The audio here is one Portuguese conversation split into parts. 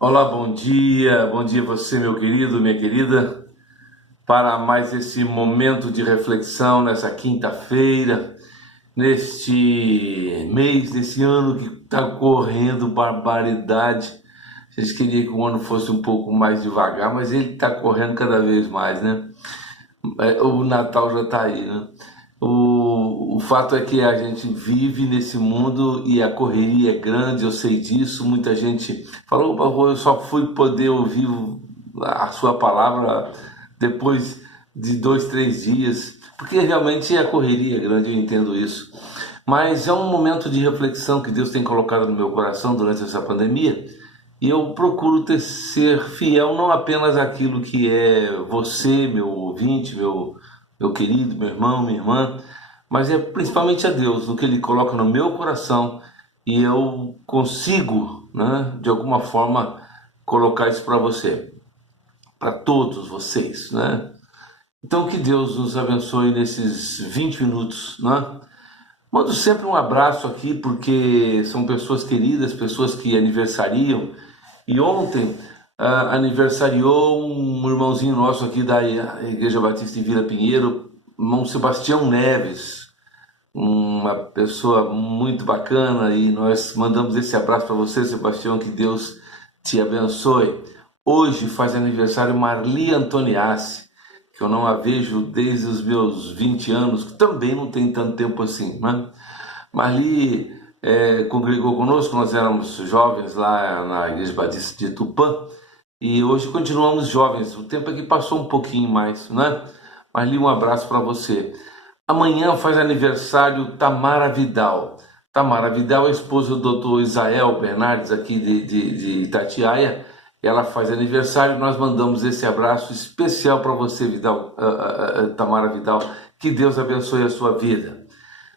Olá, bom dia você, meu querido, minha querida, para mais esse momento de reflexão nessa quinta-feira, neste mês, nesse ano que está correndo barbaridade. A gente queria que o ano fosse um pouco mais devagar, mas ele está correndo cada vez mais, né? O Natal já está aí, né? O fato é que a gente vive nesse mundo e a correria é grande, eu sei disso. Muita gente falou: "Pô, eu só fui poder ouvir a sua palavra depois de 2, 3 dias", porque realmente a correria é grande, eu entendo isso. Mas é um momento de reflexão que Deus tem colocado no meu coração durante essa pandemia, e eu procuro ser fiel não apenas àquilo que é você, meu ouvinte, meu querido, meu irmão, minha irmã, mas é principalmente a Deus, no que Ele coloca no meu coração, e eu consigo, né, de alguma forma, colocar isso para você, para todos vocês, né? Então que Deus nos abençoe nesses 20 minutos, né? Mando sempre um abraço aqui porque são pessoas queridas, pessoas que aniversariam. E ontem aniversariou um irmãozinho nosso aqui da Igreja Batista em Vila Pinheiro, irmão Sebastião Neves, uma pessoa muito bacana, e nós mandamos esse abraço para você, Sebastião, que Deus te abençoe. Hoje faz aniversário Marli Antoniassi, que eu não a vejo desde os meus 20 anos, que também não tem tanto tempo assim, né? Marli congregou conosco, nós éramos jovens lá na Igreja Batista de Tupã, e hoje continuamos jovens, o tempo é que passou um pouquinho mais, né? Marli, um abraço para você. Amanhã faz aniversário Tamara Vidal. Tamara Vidal é esposa do doutor Israel Bernardes, aqui de Itatiaia. Ela faz aniversário, nós mandamos esse abraço especial para você, Vidal, Tamara Vidal. Que Deus abençoe a sua vida.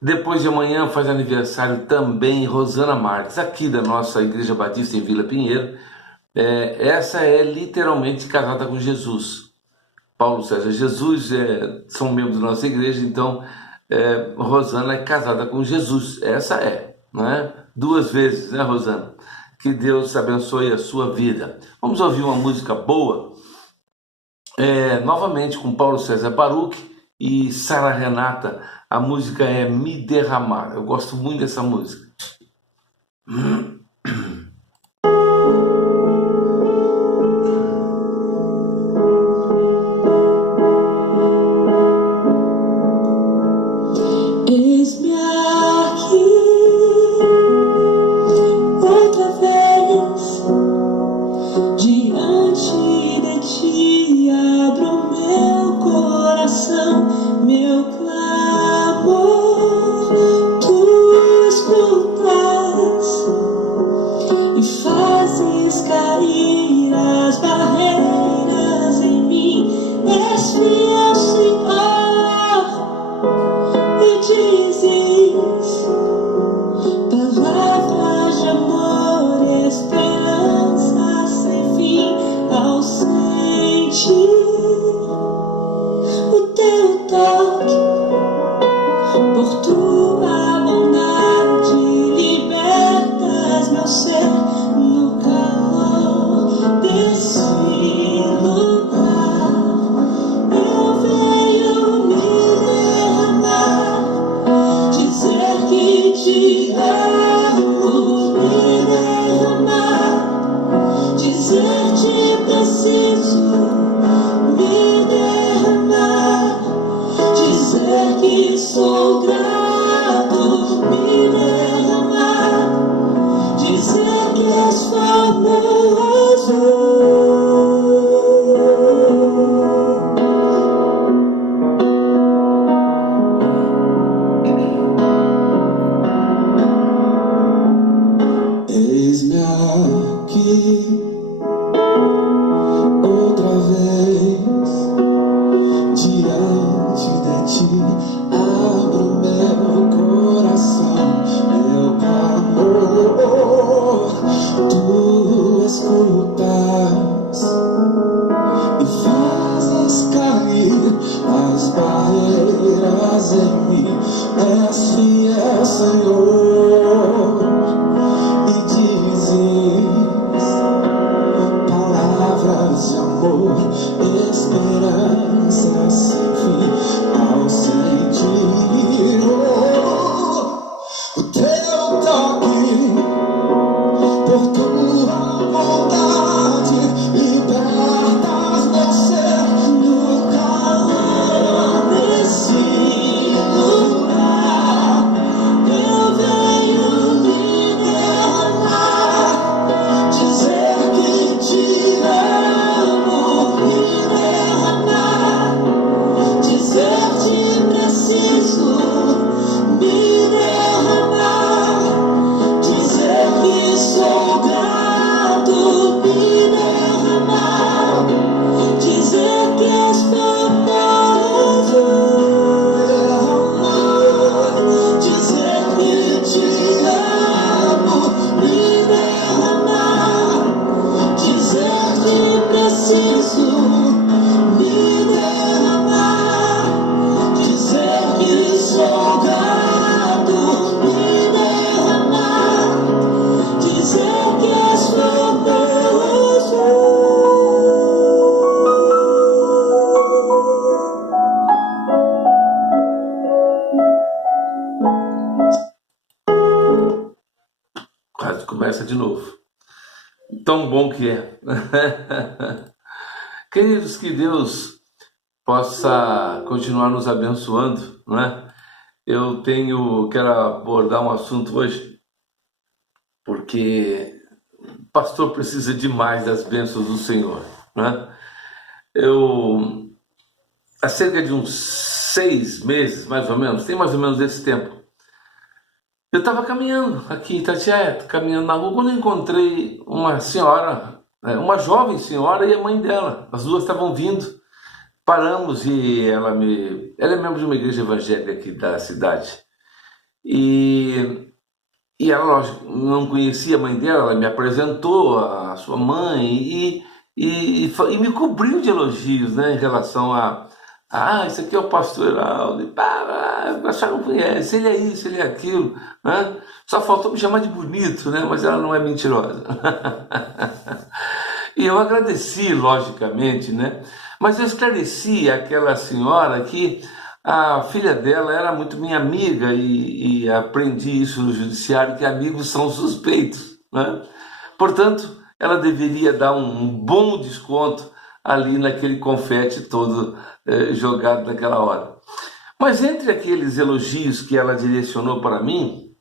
Depois de amanhã faz aniversário também Rosana Marques, aqui da nossa Igreja Batista em Vila Pinheiro. Essa é literalmente casada com Jesus. Paulo César Jesus são membros da nossa igreja, então Rosana é casada com Jesus. Essa né? 2 vezes, né, Rosana? Que Deus abençoe a sua vida. Vamos ouvir uma música boa, novamente com Paulo César Baruch e Sara Renata. A música é Me Derramar. Eu gosto muito dessa música. Eis-me aqui outra vez diante de ti, abro meu coração, meu clamor, tu escutas e fazes cair as barreiras em mim. És fiel, Senhor, e dizes palavras de amor, esperança sem fim. Ao sentir o teu toque, por tua bondade, libertas meu ser no calor desse lugar. Eu venho me derramar, dizer que te amo, me derramar, dizer te preciso, me derramar, dizer que sou grato, me derramar, dizer que és famoso. Eis-me aqui outra vez diante de ti, abro meu coração, meu clamor, tu escutas e fazes cair as barreiras em mim. És fiel, Senhor, e dizes vontade, libertas meu ser no calor desse lugar. Eu venho me derramar, dizer que te amo, me derramar, dizer que preciso, me derramar, dizer que sou grato, me derramar, dizer que és famoso, derramar, dizer que te amo, me derramar, dizer que preciso, me derramar, dizer que sou grato, me derramar, dizer que és famoso. Quase começa de novo. Tão bom que é. Queridos, que Deus possa continuar nos abençoando, não é? Quero abordar um assunto hoje, porque o pastor precisa demais das bênçãos do Senhor, né? Há cerca de uns 6 meses, mais ou menos, tem mais ou menos esse tempo, eu estava caminhando aqui em Itatiaia, caminhando na rua, quando eu encontrei uma senhora, uma jovem senhora e a mãe dela. As duas estavam vindo, paramos e ela é membro de uma igreja evangélica aqui da cidade. E ela, lógico, não conhecia a mãe dela, ela me apresentou a sua mãe e me cobriu de elogios, né, em relação esse aqui é o pastor Heraldo, a senhora não conhece, ele é isso, ele é aquilo, né? Só faltou me chamar de bonito, né? Mas ela não é mentirosa. E eu agradeci, logicamente, né? Mas eu esclareci àquela senhora que a filha dela era muito minha amiga e aprendi isso no judiciário, que amigos são suspeitos, né? Portanto, ela deveria dar um bom desconto ali naquele confete todo jogado naquela hora. Mas entre aqueles elogios que ela direcionou para mim,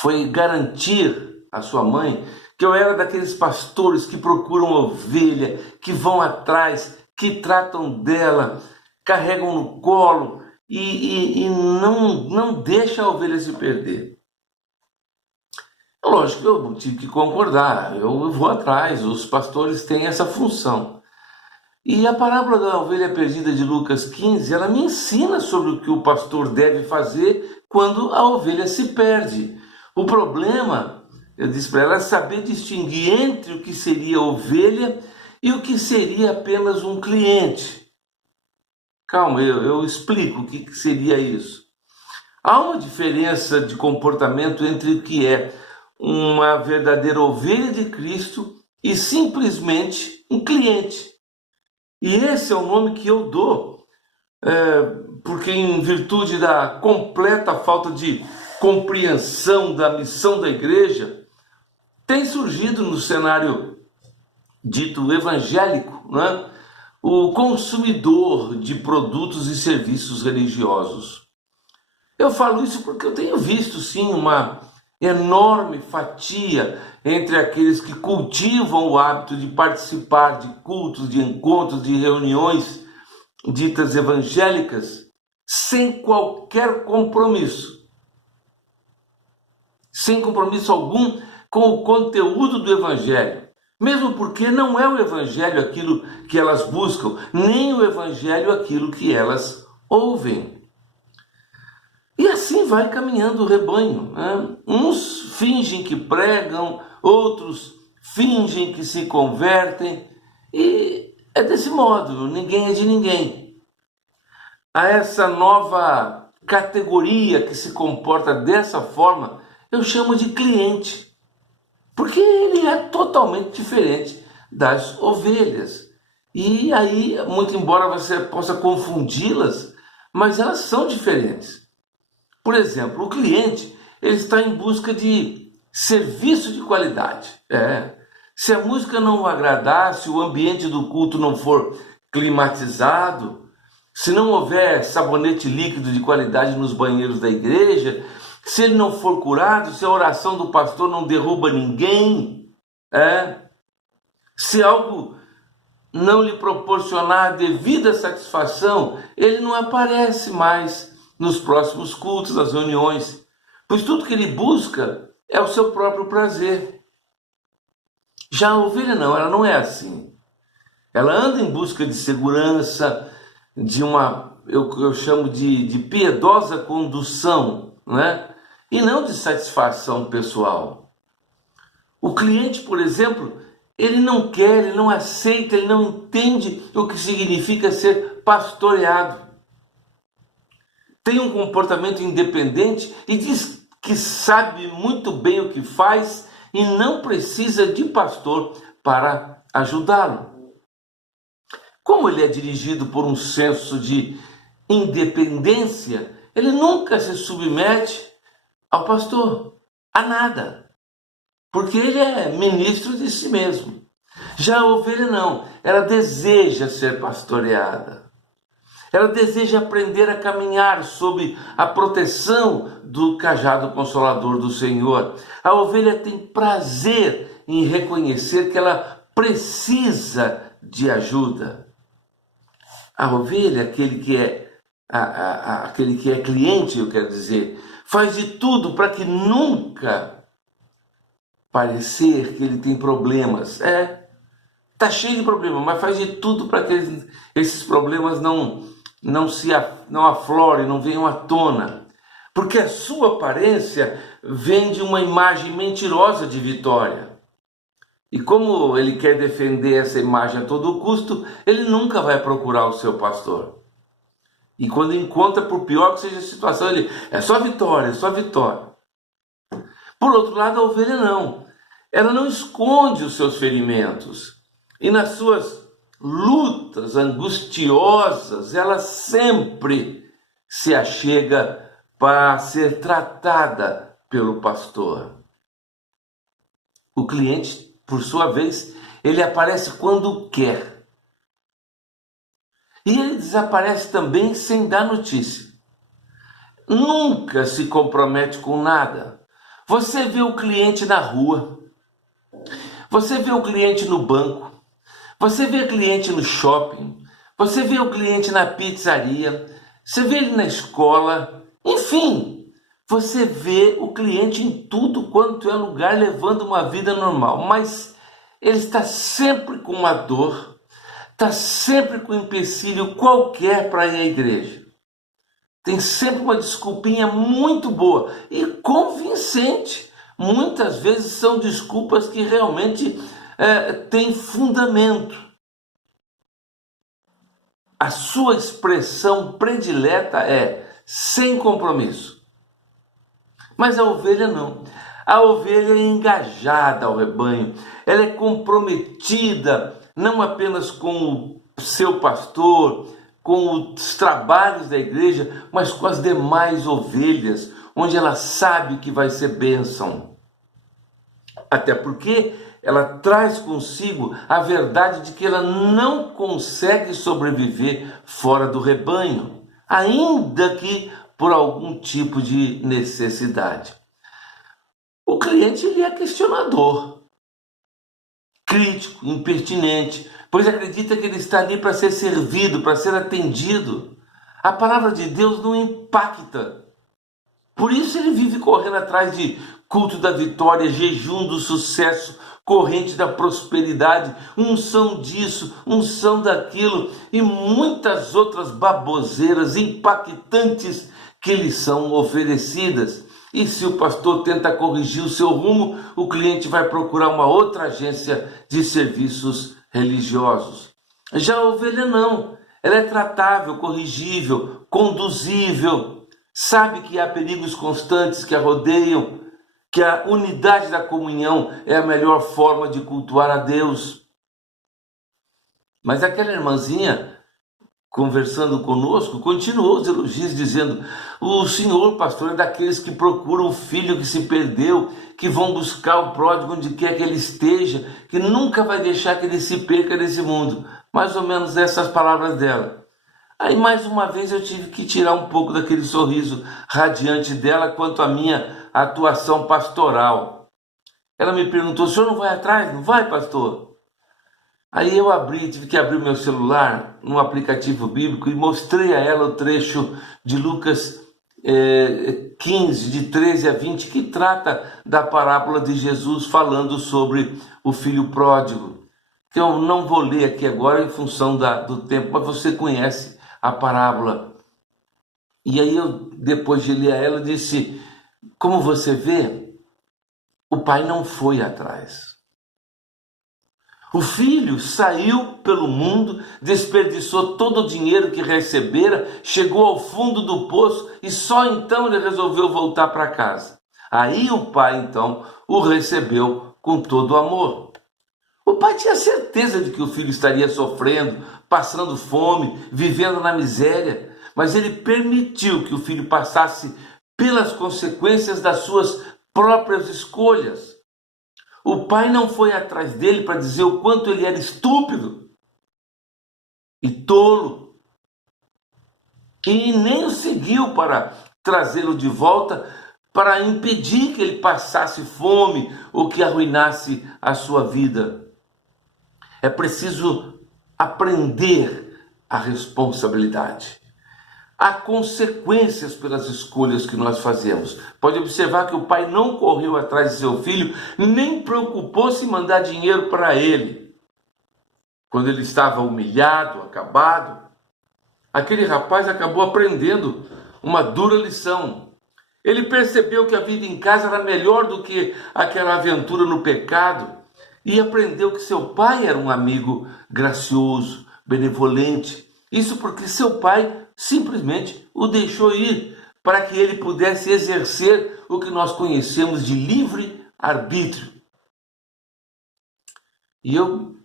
foi garantir à sua mãe que eu era daqueles pastores que procuram ovelha, que vão atrás, que tratam dela, carregam no colo e não deixa a ovelha se perder. Lógico que eu tive que concordar, eu vou atrás, os pastores têm essa função. E a parábola da ovelha perdida de Lucas 15, ela me ensina sobre o que o pastor deve fazer quando a ovelha se perde. O problema, eu disse para ela, é saber distinguir entre o que seria ovelha e o que seria apenas um cliente. Calma, eu explico o que seria isso. Há uma diferença de comportamento entre o que é uma verdadeira ovelha de Cristo e simplesmente um cliente. E esse é o nome que eu dou, porque em virtude da completa falta de compreensão da missão da igreja, tem surgido no cenário dito evangélico, né, o consumidor de produtos e serviços religiosos. Eu falo isso porque eu tenho visto, sim, uma enorme fatia entre aqueles que cultivam o hábito de participar de cultos, de encontros, de reuniões ditas evangélicas, sem qualquer compromisso. Sem compromisso algum com o conteúdo do evangelho. Mesmo porque não é o evangelho aquilo que elas buscam, nem o evangelho aquilo que elas ouvem. E assim vai caminhando o rebanho, né? Uns fingem que pregam, outros fingem que se convertem, e é desse modo, ninguém é de ninguém. A essa nova categoria que se comporta dessa forma, eu chamo de cliente, porque ele é totalmente diferente das ovelhas. E aí, muito embora você possa confundi-las, mas elas são diferentes. Por exemplo, o cliente, ele está em busca de serviço de qualidade. Se a música não o agradar, se o ambiente do culto não for climatizado, se não houver sabonete líquido de qualidade nos banheiros da igreja, se ele não for curado, se a oração do pastor não derruba ninguém, se algo não lhe proporcionar a devida satisfação, ele não aparece mais nos próximos cultos, nas reuniões, pois tudo que ele busca é o seu próprio prazer. Já a ovelha não, ela não é assim. Ela anda em busca de segurança, de uma, eu chamo de piedosa condução, né? E não de satisfação pessoal. O cliente, por exemplo, ele não quer, ele não aceita, ele não entende o que significa ser pastoreado. Tem um comportamento independente e diz que sabe muito bem o que faz e não precisa de pastor para ajudá-lo. Como ele é dirigido por um senso de independência, ele nunca se submete ao pastor, a nada, porque ele é ministro de si mesmo. Já a ovelha não, ela deseja ser pastoreada. Ela deseja aprender a caminhar sob a proteção do cajado consolador do Senhor. A ovelha tem prazer em reconhecer que ela precisa de ajuda. A ovelha, aquele que é cliente, eu quero dizer, faz de tudo para que nunca parecer que ele tem problemas. Está cheio de problemas, mas faz de tudo para que esses problemas não aflorem, não venham à tona. Porque a sua aparência vende uma imagem mentirosa de vitória. E como ele quer defender essa imagem a todo custo, ele nunca vai procurar o seu pastor. E quando encontra, por pior que seja a situação, ele é só vitória, é só vitória. Por outro lado, a ovelha não. Ela não esconde os seus ferimentos. E nas suas lutas angustiosas, ela sempre se achega para ser tratada pelo pastor. O cliente, por sua vez, ele aparece quando quer. E ele desaparece também sem dar notícia. Nunca se compromete com nada. Você vê o cliente na rua, você vê o cliente no banco, você vê o cliente no shopping, você vê o cliente na pizzaria, você vê ele na escola, enfim, você vê o cliente em tudo quanto é lugar levando uma vida normal, mas ele está sempre com uma dor, está sempre com um empecilho qualquer para ir à igreja. Tem sempre uma desculpinha muito boa e convincente. Muitas vezes são desculpas que realmente têm fundamento. A sua expressão predileta é sem compromisso. Mas a ovelha não. A ovelha é engajada ao rebanho. Ela é comprometida não apenas com o seu pastor, com os trabalhos da igreja, mas com as demais ovelhas, onde ela sabe que vai ser bênção. Até porque ela traz consigo a verdade de que ela não consegue sobreviver fora do rebanho, ainda que por algum tipo de necessidade. O cliente ele é questionador, crítico, impertinente, pois acredita que ele está ali para ser servido, para ser atendido. A palavra de Deus não impacta. Por isso ele vive correndo atrás de culto da vitória, jejum do sucesso, corrente da prosperidade, unção disso, unção daquilo e muitas outras baboseiras impactantes que lhe são oferecidas. E se o pastor tenta corrigir o seu rumo, o cliente vai procurar uma outra agência de serviços religiosos. Já a ovelha não, ela é tratável, corrigível, conduzível, sabe que há perigos constantes que a rodeiam, que a unidade da comunhão é a melhor forma de cultuar a Deus. Mas aquela irmãzinha conversando conosco, continuou os elogios, dizendo: o senhor, pastor, é daqueles que procuram o filho que se perdeu, que vão buscar o pródigo onde quer que ele esteja, que nunca vai deixar que ele se perca nesse mundo. Mais ou menos essas palavras dela. Aí mais uma vez eu tive que tirar um pouco daquele sorriso radiante dela quanto à minha atuação pastoral. Ela me perguntou: o senhor não vai atrás? Não vai, pastor? Aí eu tive que abrir o meu celular no aplicativo bíblico e mostrei a ela o trecho de Lucas 15, de 13 a 20, que trata da parábola de Jesus falando sobre o filho pródigo. Que eu não vou ler aqui agora em função do tempo, mas você conhece a parábola. E aí eu, depois de ler a ela, disse: como você vê, o pai não foi atrás. O filho saiu pelo mundo, desperdiçou todo o dinheiro que recebera, chegou ao fundo do poço e só então ele resolveu voltar para casa. Aí o pai então o recebeu com todo o amor. O pai tinha certeza de que o filho estaria sofrendo, passando fome, vivendo na miséria, mas ele permitiu que o filho passasse pelas consequências das suas próprias escolhas. O pai não foi atrás dele para dizer o quanto ele era estúpido e tolo, e nem o seguiu para trazê-lo de volta, para impedir que ele passasse fome ou que arruinasse a sua vida. É preciso aprender a responsabilidade. Há consequências pelas escolhas que nós fazemos. Pode observar que o pai não correu atrás de seu filho, nem preocupou-se em mandar dinheiro para ele. Quando ele estava humilhado, acabado, aquele rapaz acabou aprendendo uma dura lição. Ele percebeu que a vida em casa era melhor do que aquela aventura no pecado e aprendeu que seu pai era um amigo gracioso, benevolente. Isso porque seu pai simplesmente o deixou ir para que ele pudesse exercer o que nós conhecemos de livre arbítrio. E eu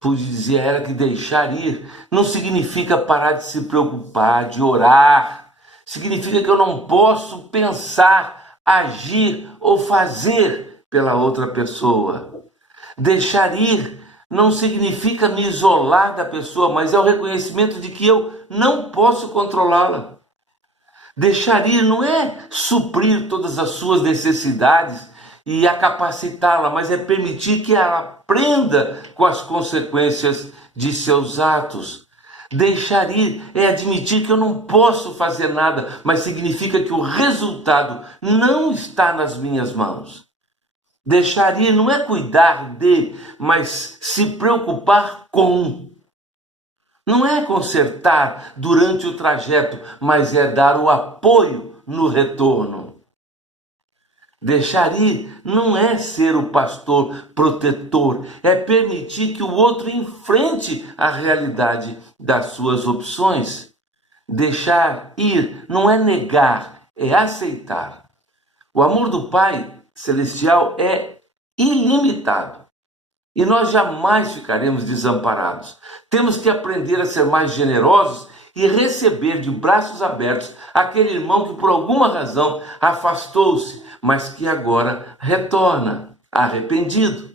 pude dizer a ela que deixar ir não significa parar de se preocupar, de orar. Significa que eu não posso pensar, agir ou fazer pela outra pessoa. Deixar ir não significa me isolar da pessoa, mas é o reconhecimento de que eu não posso controlá-la. Deixar ir não é suprir todas as suas necessidades e a capacitá-la, mas é permitir que ela aprenda com as consequências de seus atos. Deixar ir é admitir que eu não posso fazer nada, mas significa que o resultado não está nas minhas mãos. Deixar ir não é cuidar de, mas se preocupar com. Não é consertar durante o trajeto, mas é dar o apoio no retorno. Deixar ir não é ser o pastor protetor, é permitir que o outro enfrente a realidade das suas opções. Deixar ir não é negar, é aceitar. O amor do Pai Celestial é ilimitado e nós jamais ficaremos desamparados. Temos que aprender a ser mais generosos e receber de braços abertos aquele irmão que por alguma razão afastou-se, mas que agora retorna arrependido.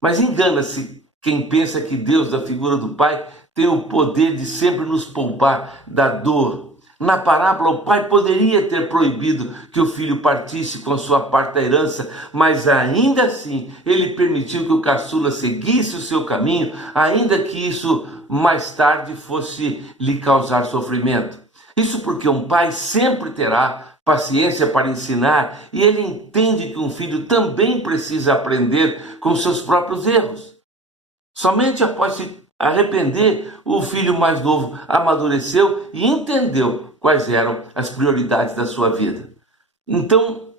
Mas engana-se quem pensa que Deus, da figura do Pai, tem o poder de sempre nos poupar da dor. Na parábola, o pai poderia ter proibido que o filho partisse com a sua parte da herança, mas ainda assim ele permitiu que o caçula seguisse o seu caminho, ainda que isso mais tarde fosse lhe causar sofrimento. Isso porque um pai sempre terá paciência para ensinar e ele entende que um filho também precisa aprender com seus próprios erros. Somente após se arrepender, o filho mais novo amadureceu e entendeu quais eram as prioridades da sua vida. Então,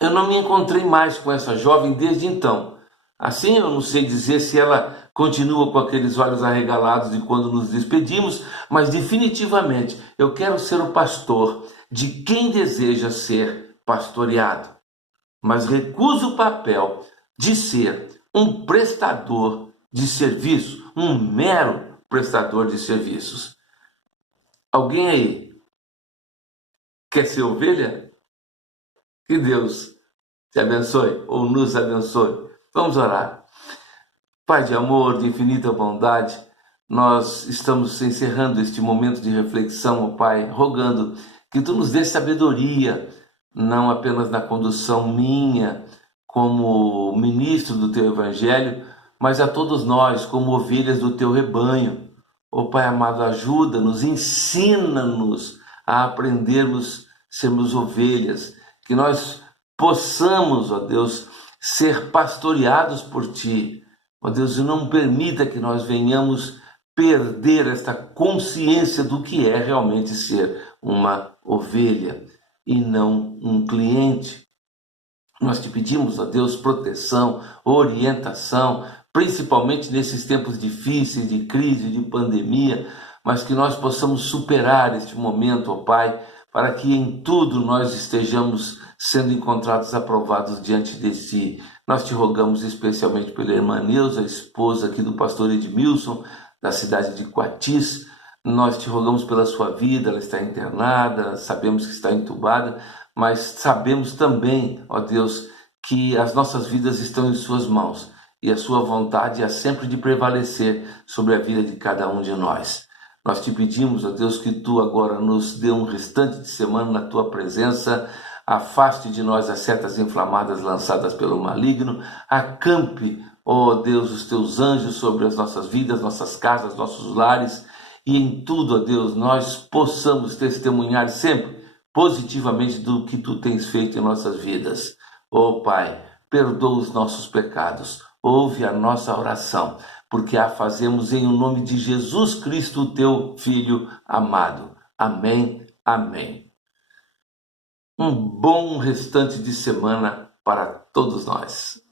eu não me encontrei mais com essa jovem desde então. Assim, eu não sei dizer se ela continua com aqueles olhos arregalados de quando nos despedimos, mas definitivamente eu quero ser o pastor de quem deseja ser pastoreado. Mas recuso o papel de ser um prestador de serviço, um mero prestador de serviços. Alguém aí quer ser ovelha? Que Deus te abençoe ou nos abençoe. Vamos orar. Pai de amor, de infinita bondade, nós estamos encerrando este momento de reflexão, ó Pai, rogando que Tu nos dê sabedoria, não apenas na condução minha como ministro do Teu Evangelho, mas a todos nós como ovelhas do Teu rebanho. Ó Pai amado, ajuda-nos, ensina-nos a aprendermos, sermos ovelhas, que nós possamos, ó Deus, ser pastoreados por Ti. Ó Deus, e não permita que nós venhamos perder esta consciência do que é realmente ser uma ovelha e não um cliente. Nós te pedimos, ó Deus, proteção, orientação, principalmente nesses tempos difíceis de crise, de pandemia, mas que nós possamos superar este momento, ó Pai, para que em tudo nós estejamos sendo encontrados aprovados diante de Ti. Nós te rogamos especialmente pela irmã Neuza, a esposa aqui do pastor Edmilson, da cidade de Coatis. Nós te rogamos pela sua vida, ela está internada, sabemos que está entubada, mas sabemos também, ó Deus, que as nossas vidas estão em suas mãos e a sua vontade é sempre de prevalecer sobre a vida de cada um de nós. Nós te pedimos, ó Deus, que Tu agora nos dê um restante de semana na Tua presença, afaste de nós as setas inflamadas lançadas pelo maligno, acampe, ó Deus, os Teus anjos sobre as nossas vidas, nossas casas, nossos lares, e em tudo, ó Deus, nós possamos testemunhar sempre positivamente do que Tu tens feito em nossas vidas. Ó Pai, perdoa os nossos pecados, ouve a nossa oração, porque a fazemos em nome de Jesus Cristo, Teu Filho amado. Amém, amém. Um bom restante de semana para todos nós.